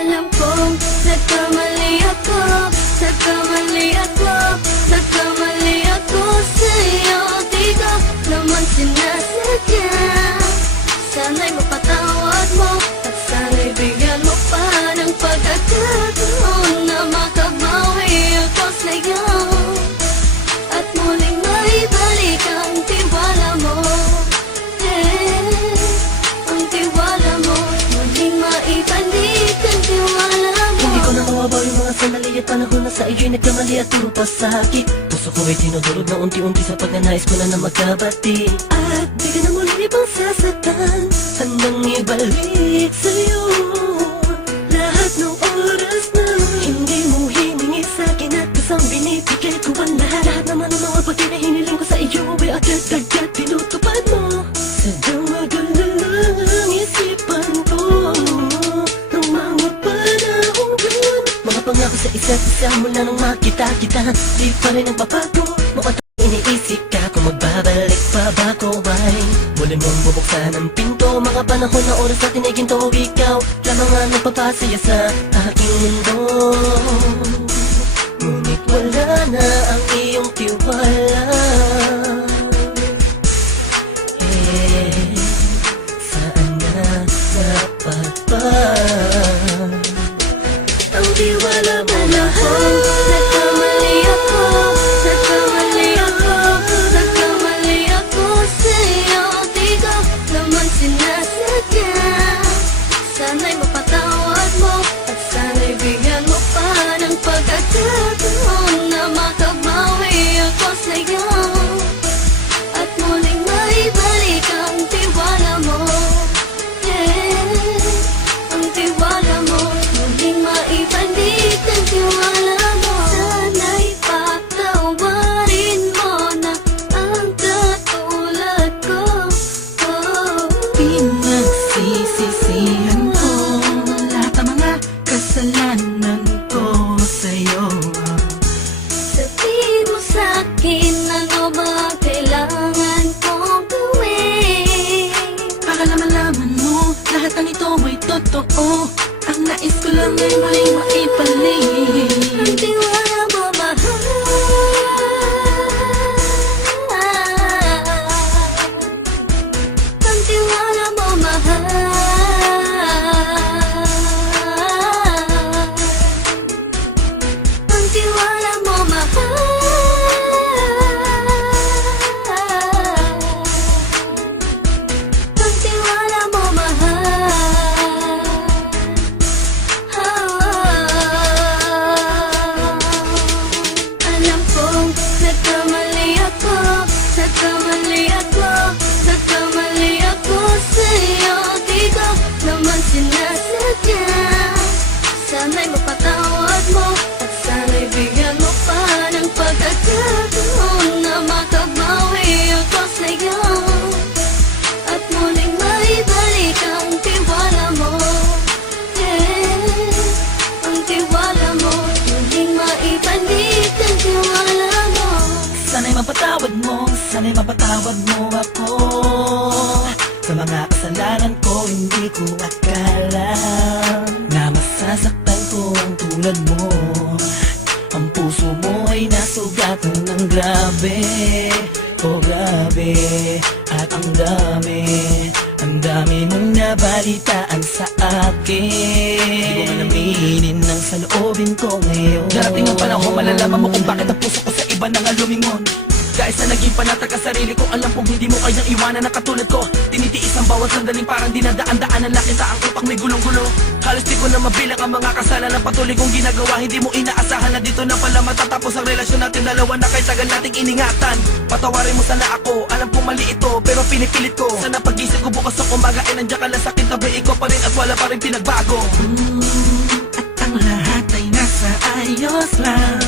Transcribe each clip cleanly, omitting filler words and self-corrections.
Alam kong nagkamali ako, nagkamali ako, nagkamali ako sa'yo. Di ko naman sinasadya. Sana'y mapatawad mo at sana'y bigyan mo pa ng pagkakataon na makabawi ako sa'yo at muling maibalik ang tiwala mo. Ang tiwala mo, muling maibalik ang tiwala mo. Hindi ko na mawabaw yung mga sandali at panahon na sa iyo'y nagkamali at puro pasakit. Puso ko ay tinudurog na unti-unti sa pagnanais ko na magkabati. At di ka na muli ibang sasaktan, handang ibalik sa'yo lahat ng oras na hindi mo hiningi sa'kin at kasang binibigay ko ang lahat. Lahat naman ng mga bagay na hiniling ko sa iyo ay agad-agad tinutupad mo. Sadyang magalala ang isipan ko ng mga panahong yun. Mga pangako sa isa't isa mula nung makita kita, di pa rin ang papago. Mukhang iniisip ka kung magbabalik pa ba ko ay muli mong bubuksan ang pinto. Mga panahon na oras natin ay ginto, ikaw lamang ang nagpapasaya sa aking mundo. Ngunit wala na ang iyong tiwala. Saan na napagpa ang tiwala mo? Nagkamali ako, nagkamali ako, nagkamali ako sa'yo. Di ko naman sinasadya. Sana'y mapatawad mo at sana'y bigyan mo pa ng pagkakataon na makabawi ako sa'yo at muling maibalik ang tiwala mo. Ang tiwala mo, muling maibalik ang tiwala mo. Sana'y patawarin mo na ang katulad ko. Pinagsisisihan ko lahat ng mga kasalanan ko sa'yo. Sabihin mo sa'kin ano ba ang kailangan kong gawin Para malaman mo lahat ng ito ay totoo. Ang nais ko lang ay muling maibalik ang tiwala mo, mahal. Ang tiwala mo, mahal. Ang tiwala mo, mahal. Ang tiwala mo, mahal. Alam kong nagkamali ako, nagkamali ako, nagkamali ako sa'yo. Di ko naman sinasadya. Sana'y mapatawad mo at sana'y bigyan mo pa ng pagkakataon na makabawi ako sa'yo at muling maibalik ang tiwala mo. Ang tiwala mo, muling maibalik ang tiwala mo. Sana'y mapatawad mo, sana'y mapatawad mo ako sa mga kasalanan ko. Hindi ko akala na masasaktan ko ang tulad mo. Ang puso mo ay nasugatan ng grabe, oh grabe. At ang dami mong nabalitaan sa akin. Di ko man aminin ang saloobin ko ngayon. Darating ang panahon, malalaman mo kung bakit ang puso ko sa iba nang alumingon. Dahil sa naging panatag ka sarili ko, alam kong hindi mo kayang iwanan na katulad ko. Tinitiis ang bawat sandaling parang dinadaan-daan ang laki sa ang utak may gulong-gulo. Halos di ko na mabilang ang mga kasalanan na patuloy kong ginagawa. Hindi mo inaasahan na dito na pala matatapos ang relasyon natin dalawa na kahit tagal nating iningatan. Patawarin mo sana ako, alam kong mali ito pero pinipilit ko. Sana pagising ko bukas sa umaga ay nandiyan ka lang sa kitabi. Ikaw pa rin at wala pa rin pinagbago. At ang lahat ay nasa ayos lang.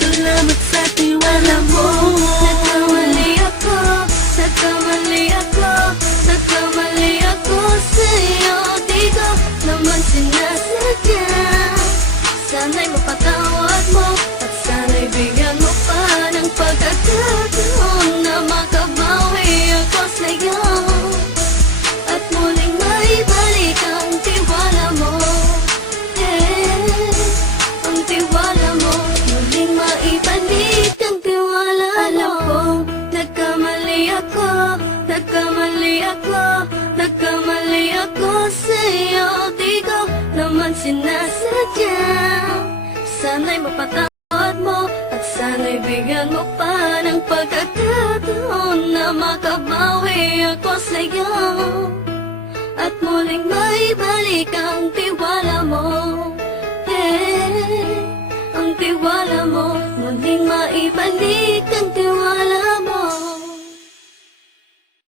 Salamat sa tiwala mo. Nagkamali ako, nagkamali ako, nagkamali ako sa'yo. Di ko naman sinasadya. Sana'y mapatawad mo at sana'y bigyan mo pa ng pagkakataon na makabawi ako sa'yo at muling maibalik ang tiwala mo. naman sinasadya. Sana'y mapatawad mo at sana'y bigyan mo pa ng pagkakataon na makabawi ako sa'yo at muling maibalik ang tiwala mo. Ang tiwala mo, muling maibalik ang tiwala mo.